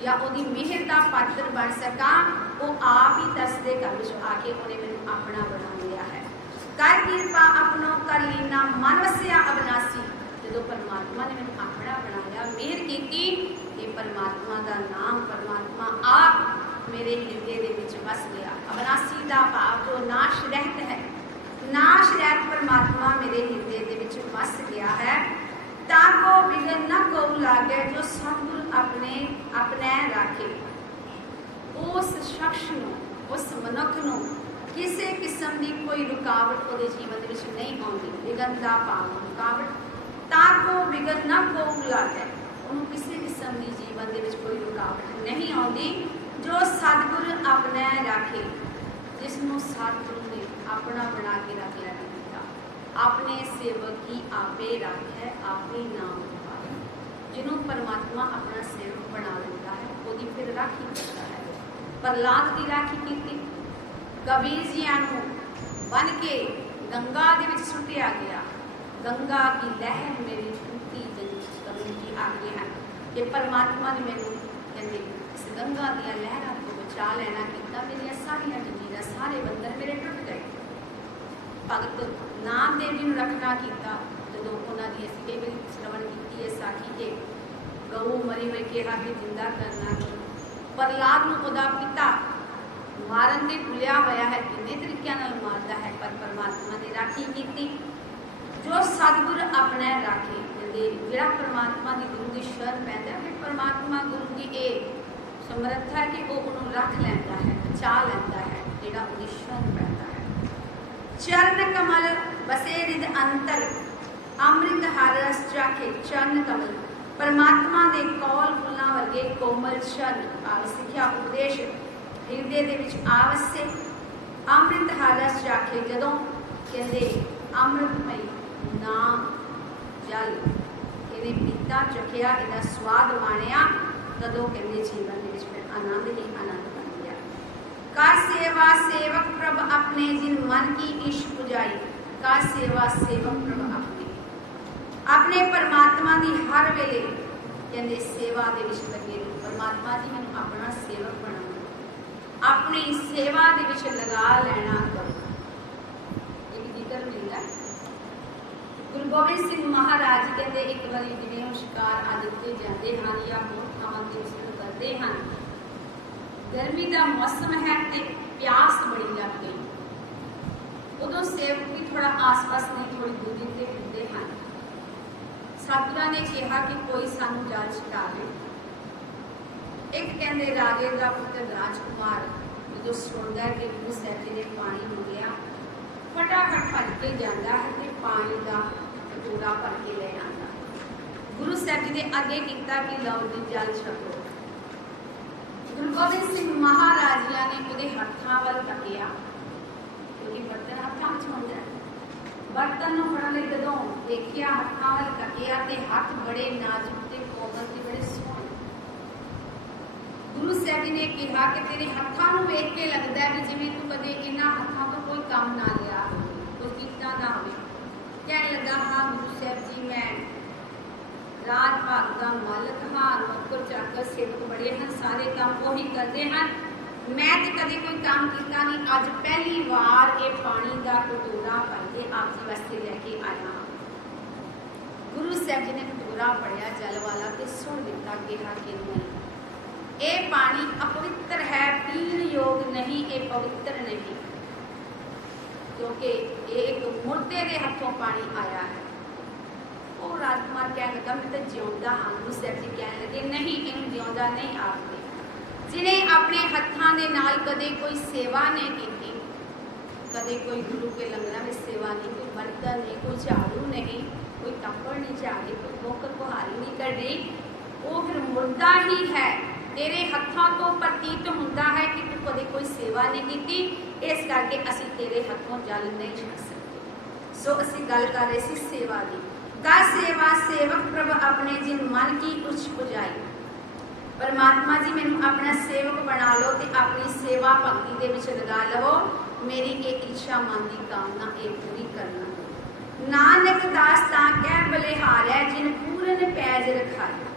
या उसकी मेहर का पात्र बन सका। वो आप ही दस दे घर विच आके उन्हें मैनू अपना बना लिया है। कर कृपा अपनों कर लीना, मन वसिया अविनाशी। जो परमात्मा ने मैंने अपना बना लिया, मेहर की, परमात्मा का नाम परमात्मा आप मेरे हृदय दे विच वस गया। अविनाशी दा भाव जो नाश रहत है, नाश रहत परमात्मा मेरे हृदय दे विच वस गया है। ताको बिगड़ न को लागे जो सतगुरु अपने अपने राखे। उस शख्स नूं, उस मनुख नूं किसी किस्म की कोई रुकावट वो जीवन में नहीं आती। विघन का भाव रुकावट, ताको बिगड़ न को लागे, उन्होंने किसी किस्म की जीवन के कोई रुकावट नहीं आती। जो सतगुरु अपने राखे, जिसनों सतगुरु ने अपना बना के रख लिया, अपने सेवक की आपे राखे आपे नाम पाए। जिन्हों परमात्मा अपना सेवक बना लेता है वो फिर राखी करता है। प्रहलाद की राखी की, कबीर जियां नूं बन के गंगा दे विच सुटिया गया। गंगा की लहर मेरी टूटी कबीर की आज्ञा है कि परमात्मा ने मैनूं कहते इस गंगा दी लहरां को बचा लेना किता। मेरिया सारिया जंजीरां सारे बंधन मेरे टुट गए। भगत नामदेव जी रखना किया जो उन्होंने असीं कई बार श्रवण की है साखी के गऊ मरी हुई कहा कि जिंदा करना। प्रहलाद नूं उहदा पिता मारन दे भुलिया होया है, किन्ने तरीकिਆਂ नाल मारदा है, पर परमात्मा ने राखी की। जो सतगुर अपने राखे, जिहड़ा परमात्मा की गुरु की शरण पैंदा है, परमात्मा गुरु की ये समर्थ है कि वो उन्होंने रख लैंदा है, बचा लैंदा है, जिहड़ा उहदी शरण पैंदा है। चरण कमल बसे रिद अंतर, अमृत हर रस चाखे। चरण कमल परमात्मा के कौल फुल्लां वर्गे कोमल चरण, भाव सिक्ख्या उपदेश हृदय दे विच आवश्य। अमृत हर रस चाखे, जदों कहते अमृतमई नाम जल ये पीता चखिया, इसका स्वाद माणिया, तदों कहते जीवन दे विच फिर आनंद ही आनंद बन गया। कर सेवा सेवक प्रभ अपने, जिन मन की इश पुजाई। कर सेवा सेवक प्रभ अपने परमात्मा की हर वेले कहते सेवा के विच लगे। परमात्मा जी मैंने अपना सेवक बनाना, अपनी सेवा के विच लगा लेना करो। एक जिक्र मिलता गुरु गोबिंद सिंह महाराज कहते एक बार जिन्हें शिकार आदते जाते हैं या होर थावां ते विचरण करते हैं, गर्मी का मौसम है ते प्यास बड़ी लग गई। उदों सेवक भी थोड़ा आस पास नहीं थोड़ी दूरी से फिरते हैं। सतगुरां ने कहा कि कोई सानू जल छका दे। एक कहते राजे का पुत्र राजकुमार जो सुनता है कि गुरु साहब जी ने पानी मंगया, फटाफट भज के जाता है कि पानी का कटोरा भर के ले आता। गुरु साहब जी ने आगे किया कि लो जी जल छको। गुरु गोबिंद सिंह महाराजिया ने उहदे हत्थां वल तकिया, क्योंकि बर्तन हत्थां विच हुंदा है। बर्तन नूं फड़न लई जदों देखिया, हत्थां वल तकिया ते हत्थ बड़े नाजुक ते कोमल ते बड़े सोहणे। गुरु साहब जी ने कहा कि तेरे हत्थां नूं वेख के लगदा है कि जिवें तूं कदे इन्हां हत्थां तो कोई काम ना लिया होवे, कोई कीता ना होवे। कहण लगा, हाँ गुरु साहब जी मैं राज भाग का मालक हाँ, नौकर चाकर सेवक बड़े हैं, सारे काम वही करते हैं। मैं तो कभी कोई काम किया नहीं, अज पहली बार ये पानी का कटोरा भर के आप जी वास्ते लैके आया। गुरु साहब जी ने कटोरा पढ़िया जल वाला तो सुन दिता, कहा कि नहीं ये पानी अपवित्र है, पीण योग नहीं, ये पवित्र नहीं, क्योंकि ये एक मुर्दे के हथों पानी आया है। वो राजकुमार कह लगा मैं तो जिउंदा हाँ। गुरु साहब जी कह लगे नहीं, इन्हूं जिउंदा नहीं आखदे। जिन्हें अपने हत्थां दे नाल कदे कोई सेवा नहीं की, कदे कोई गुरु के लंगरां में सेवा नहीं, कोई बर्तन नहीं, कोई झाड़ू नहीं, कोई तप्पड़ नहीं झाड़ी, कोई ठोकर कुहारी नहीं कढ़ी, वो फिर मुर्दा ही है। तेरे हत्थों तो प्रतीत होता है कि तू कदे कोई सेवा नहीं की, इस करके असीं तेरे हथों जल नहीं छक सकते। सो असीं गल कर रहे सी सेवा की। कर सेवा सेवक प्रभ अपने, जिन मन की उच्च पुजाई। परमात्मा जी मैनू अपना सेवक बना लो ते अपनी सेवा भक्ति दे विच लगा लो। मेरी एक इच्छा मन की कामना एक पूरी करना। नानक दास तां कह बलिहारै, जिन पूरन पैज रखाए।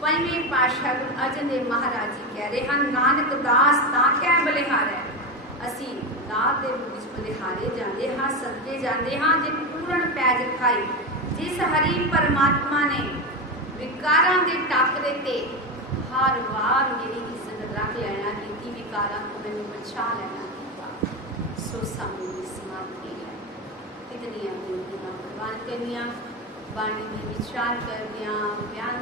पंजवें पातशाह गुरु अर्जन देव महाराज जी कह रहे हैं, नानक दास तां कह बलिहारै। असीं दास दे रूप विच बलिहारे जांदे हां, सदके जांदे हां, जिन पूरन पैज रखाए। जिस हरि परमात्मा ने विकारां दे टाकरे ते हर वार मेरी इज्जत रख लेना नीति विकारा को मैंने बचा लेना सो सामने समाप्ति है इतनी बेनतियां प्रवान करनिया बाणी में विचार करदियां बयान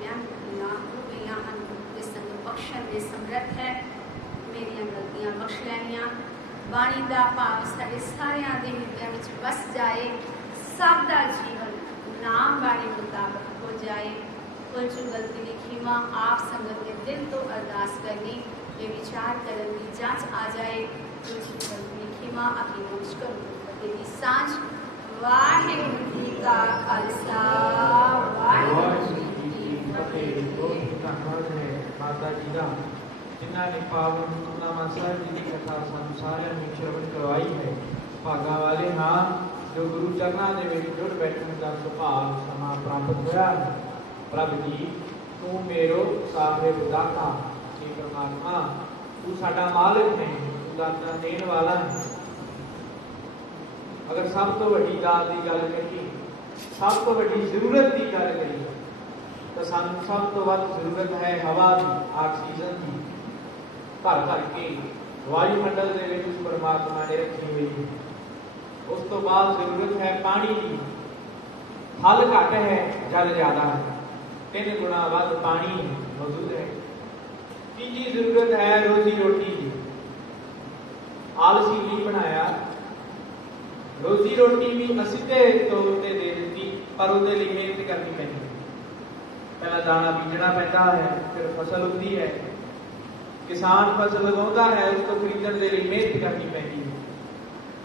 करना हो गईयां हन इस संग बख्शण में समर्थ है मेरियां गलतियां बख्श लैनियां बाणी दा भाव साडे सारियां दे हिरदे विच बस जाए सब दा जीवन नाम बाणी मुताबिक हो जाए कुल जो गलती की खीमा आप संगत के दिल तो अरदास करनी ये विचार करने की जांच आ जाए कुल जो गलती की खीमा अपनी मुझ करो तेरी सांझ वाहिगुरू जी का खालसा वाहिगुरू जी की फतेह। धन्यवाद है माता जी का जिन्हों ने पावन हुक्मनामा साहिब जी की कथा सानू सारिਆਂ ਨੂੰ श्रवण करवाई है। भागा वाले हाँ जो गुरु चरणों के विच जुड़ बैठने का सुभाग समा प्राप्त होया। प्रभ जी तू मेरो साहिब दाता हे परमात्मा तू साडा मालिक है तू दाता देने वाला है। अगर सब तो वड्डी दात की गल करिए सब तो वड्डी जरूरत की गल करिए तो सानू सब तो वध जरूरत है हवा की ऑक्सीजन की भर भर के वायुमंडल के विच उस परमात्मा ने रखी हुई है। उस तो बाद जरूरत है पानी की फल घट है जल ज्यादा है 3 गुणा वध पानी मौजूद है। तीजी जरूरत है रोजी रोटी की आलसी नहीं बनाया रोजी रोटी भी असीधे तौर पर दे दी पर उसके लिए मेहनत करनी पैंदी पहला दाना बीजना पैदा है फिर फसल उगती है किसान फसल उगाता है उसको खरीदने के लिए मेहनत करनी पैंदी है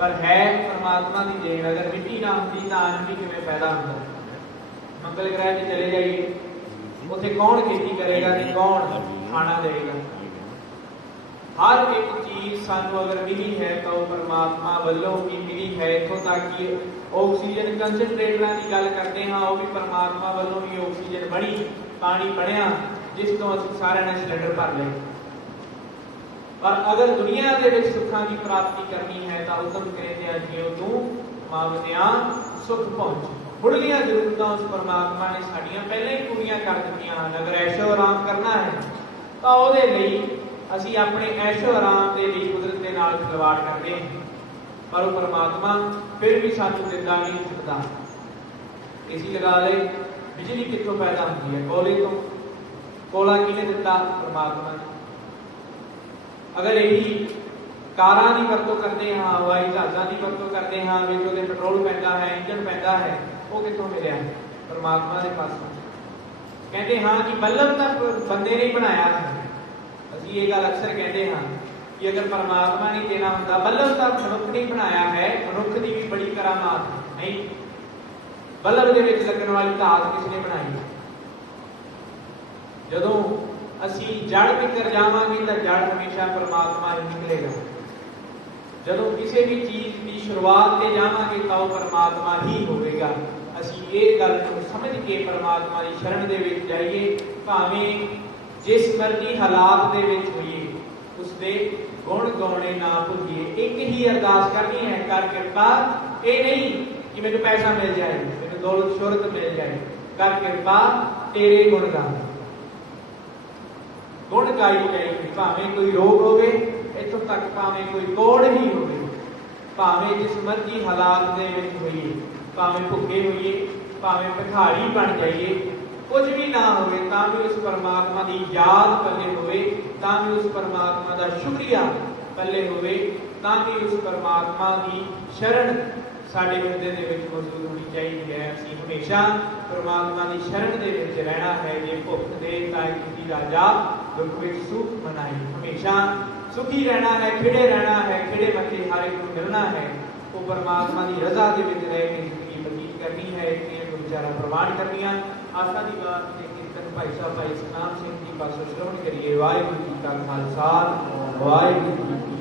पर है परमात्मा की देन। अगर मिट्टी ना होती तो अन्न भी किवें पैदा होता। मंगल ग्रह पर चले जाइए उत्थे कौन खेती करेगा कि कौन खाना देगा। हर एक चीज सानू अगर मिली है तो परमात्मा वालों भी मिली है। इत्थों तक कि ऑक्सीजन कंसनट्रेटरां की गल करते हैं वो भी परमात्मा वालों ही ऑक्सीजन बनी पानी बनया जिस तो असीं सारिआं ने सिलेंडर भर लए। पर अगर दुनिया के विच सुखां की प्राप्ति करनी है तो उदम करेंदिआं जिउं तू मांगदिआं सुख पहुंच। मुढ़लियां जरूरतां उस परमात्मा ने साडियां पहले ही पूरीआं कर दित्तिआं हन। अगर ऐशो आराम करना है तो उहदे लई असीं अपने ऐशो आराम के लिए कुदरत के नाल खिलवाड़ करते हैं पर वो परमात्मा फिर भी सानू दिंदा नहीं सकता। एसी लगा ले बिजली कित्थों पैदा होती है कोले तो कोला किने दिता परमात्मा ने। अगर यही कारां की वरतों करते हैं हवाई जहाज़ां की वरतों करते हैं विच उहदे पेट्रोल पैंदा है इंजन पैंदा है वो कित्थों मिलिया परमात्मा के पासों। कहते हाँ कि बल्ब तो बंदे ने बनाया है। असीं ये गल अक्सर कहते हैं कि अगर परमात्मा नहीं देना होंदा बल्ब तो मनुख ने बनाया है। मनुख की भी बड़ी करामात नहीं बल्ब के विच लगन वाली धात किसने बनाई। जदों असीं जड़ विकर जावांगे तो जड़ हमेशा परमात्मा ही निकलेगा। जदों किसी भी चीज की शुरुआत से जावांगे तो परमात्मा ही होगा। असीं ये गल को समझ के परमात्मा की शरण दे विच जाइए भावें जिस मर्जी हालात दे विच होइए उसके गुण गाने ना भुलिए। एक ही अरदास करनी है कर कृपा ये नहीं कि मैनूं पैसा मिल जाए मैनूं दौलत शोहरत मिल जाए कर कृपा तेरे गुण गा गुण गाई जाएगी। भावें कोई रोग होवे इत्थों तक भावें कोई कोड़ ही होवे भावें जिस मर्जी हालात दे विच होइए भावें भुखे होइए भावें भिखारी बन जाइए कुछ भी ना होवे तां भी उस परमात्मा की याद पल्ले होवे तां भी उस परमात्मा का शुक्रिया पल्ले होवे तां भी उस परमात्मा की शरण साडे हिरदे दे विच मौजूद होनी चाहिए है। असीं हमेशा परमात्मा की शरण दे विच रहना है। जे भुख दे तां किसी राजा दुख विच सुख मनाई। हमेशा सुखी रहना है खिड़े रहना है खिड़े मथे हर एक को मिलना है। वो परमात्मा की रजा दे विच रह के जिंदगी बतीत करनी है। इतनी विचारा प्रवान करनियां आशा की बात के कीर्तन भाई साहब भाई सतनाम सिंह जी पासों श्रवण करिए। वाहिगुरू जी का खालसा वाहिगुरू जी की